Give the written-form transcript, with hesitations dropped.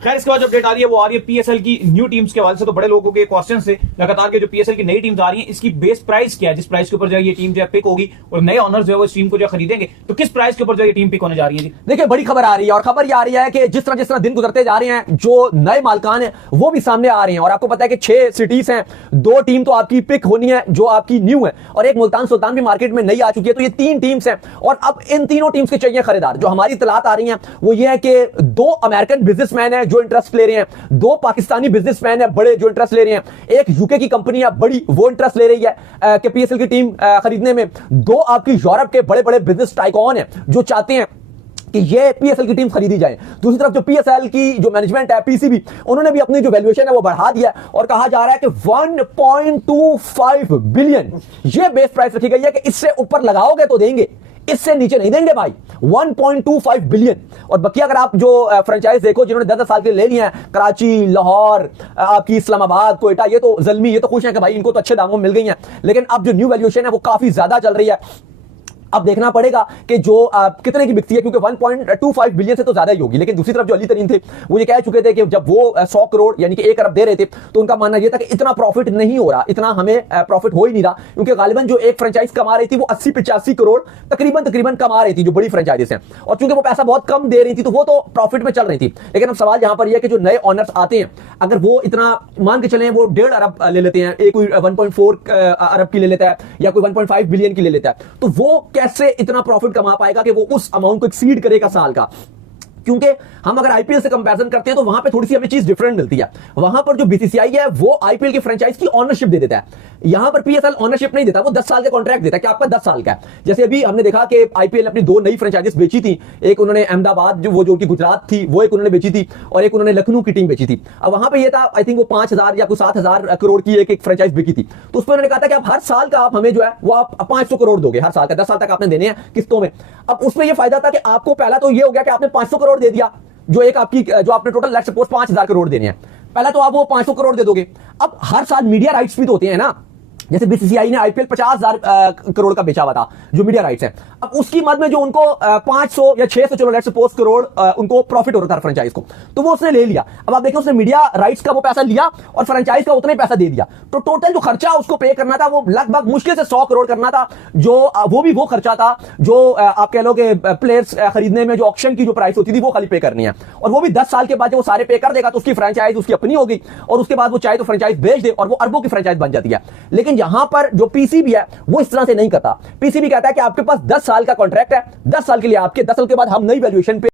खैर इसके बाद जो अपडेट आ रही है वो आ रही है पीएसएल की न्यू टीम्स के हवाले से। तो बड़े लोगों के क्वेश्चन से लगातार के जो पीएसएल की नई टीम्स आ रही है इसकी बेस प्राइस क्या है, जिस प्राइस के ऊपर जो है ये टीम जो है पिक होगी और नए ऑनर्स जो है वो इस टीम को जो खरीदेंगे, तो किस प्राइस के ऊपर जो ये टीम पिक होने जा रही है। देखिए बड़ी खबर आ रही है और खबर ये आ रही है कि जिस तरह दिन गुजरते जा रहे हैं जो नए मालकान हैं वो भी सामने आ रहे हैं। और आपको पता है कि 6 सिटीज हैं, 2 टीम तो आपकी पिक होनी है जो आपकी न्यू है और एक मुल्तान सुल्तान भी मार्केट में नई आ चुकी है। तो ये 3 टीम्स हैं और अब इन तीनों टीम्स के चाहिए खरीदार। जो हमारी इतलात आ रही हैं वो ये है कि 2 अमेरिकन बिजनेसमैन हैं जो इंटरेस्ट ले रहे हैं, 2 पाकिस्तानी बिजनेसमैन हैं बड़े जो इंटरेस्ट ले रहे हैं, एक यूके की कंपनी है बड़ी वो इंटरेस्ट ले रही है कि पीएसएल की टीम खरीदने में, 2 आपकी यूरोप के बड़े बड़े बिजनेस टाइकॉन हैं जो चाहते हैं कि ये पीएसएल की टीम खरीदी जाए। दूसरी तरफ जो पीएसएल की जो मैनेजमेंट है पीसीबी, उन्होंने भी अपनी जो वैल्यूएशन है वो बढ़ा दिया है और कहा जा रहा है कि 1.25 बिलियन ये बेस प्राइस रखी गई है कि इससे ऊपर लगाओगे तो देंगे, इससे नीचे नहीं देंगे भाई। 1.25 बिलियन। और बाकी अगर आप जो फ्रेंचाइज देखो जिन्होंने 10 साल के लिए ले लिए हैं, कराची, लाहौर, आपकी इस्लामाबाद, कोयटा, ये तो जल्मी, ये तो खुश हैं कि भाई इनको तो अच्छे दामों में मिल गई हैं। लेकिन अब जो न्यू वैल्यूएशन है वो काफी ज्यादा चल रही है। अब देखना पड़ेगा कि जो कितने की बिकती है, क्योंकि 1.25 बिलियन से तो ज्यादा ही होगी। लेकिन दूसरी तरफ जो अली तरीन थे वो ये कह चुके थे कि जब वो 100 करोड़ यानी कि 1 अरब दे रहे थे तो उनका मानना ये था कि इतना प्रॉफिट नहीं हो रहा, इतना हमें प्रॉफिट हो ही नहीं रहा, क्योंकि गालिबन जो एक फ्रेंचाइज कमा रही थी वो 80-85 करोड़ तकरीबन कमा रही थी जो बड़ी फ्रेंचाइजेस हैं। और चूंकि वो पैसा बहुत कम दे रही थी तो वो तो प्रॉफिट में चल रही थी। लेकिन अब सवाल यहां पर यह है कि जो नए ऑनर्स आते हैं अगर वो इतना मान के चले वो 1.5 अरब ले लेते हैं, एक कोई 1.4 अरब की ले लेता है या कोई 1.5 बिलियन की ले लेता है, तो वो कैसे इतना प्रॉफिट कमा पाएगा कि वो उस अमाउंट को एक्सीड करेगा साल का। क्योंकि हम अगर आईपीएल से कंपैरिजन करते हैं तो वहां पे थोड़ी सी हमें चीज डिफरेंट मिलती है। वहां पर जो बीसीसीआई है वो आईपीएल की फ्रेंचाइज की ओनरशिप दे देता है, यहां पर पीएसएल ओनरशिप नहीं देता, वो 10 साल का कॉन्ट्रैक्ट देता है कि आपका 10 साल का है। जैसे अभी हमने देखा कि आईपीएल अपनी 2 नई फ्रेंचाइजेस बेची थी, एक उन्होंने अहमदाबाद जो उनकी गुजरात थी वो एक उन्होंने बेची थी और एक उन्होंने लखनऊ की टीम बेची थी। अब वहां पर यह था आई थिंक वो 5000 या कुछ 7000 करोड़ की एक फ्रेंचाइज बिकी थी। तो उस पर उन्होंने कहा था कि आप हर साल का आप हमें जो है वो आप 500 करोड़ दोगे हर साल का, 10 साल तक आपने देने हैं किस्तों में। अब उसमें यह फायदा था कि आपको पहला तो ये हो गया कि आपने 500 करोड़ दे दिया, जो एक आपकी जो आपने टोटल लेट्स सपोज 5000 करोड़ देने हैं, पहला तो आप वो 500 करोड़ दे दोगे। अब हर साल मीडिया राइट्स भी तो होते हैं ना, जैसे बीसीसीआई ने आईपीएल 50,000 करोड़ का बेचा हुआ था जो मीडिया राइट्स है। अब उसकी मद में जो उनको 500 या 600 चलो लेट्स सपोज करोड़ उनको प्रॉफिट हो रहा था फ्रेंचाइज को, तो वो उसने ले लिया। अब आप देखें उसने मीडिया राइट्स का वो पैसा लिया और फ्रेंचाइज का उतना ही पैसा दे दिया, तो टोटल जो खर्चा उसको पे करना था वो लगभग मुश्किल से 100 करोड़ करना था, जो वो भी वो खर्चा था जो आप कह लो कि प्लेयर्स खरीदने में जो ऑक्शन की जो प्राइस होती थी वो खाली पे करनी है। और वो भी 10 साल के बाद जब वो सारे पे कर देगा तो उसकी फ्रेंचाइज उसकी अपनी होगी और उसके बाद वो चाहे तो फ्रेंचाइज बेच दे और वो अरबों की फ्रेंचाइज बन जाती है। लेकिन यहां पर जो पीसीबी है वो इस तरह से नहीं करता। पीसीबी कहता है कि आपके पास 10 साल का कॉन्ट्रैक्ट है, 10 साल के लिए आपके 10 साल के बाद हम नई वैल्यूएशन पे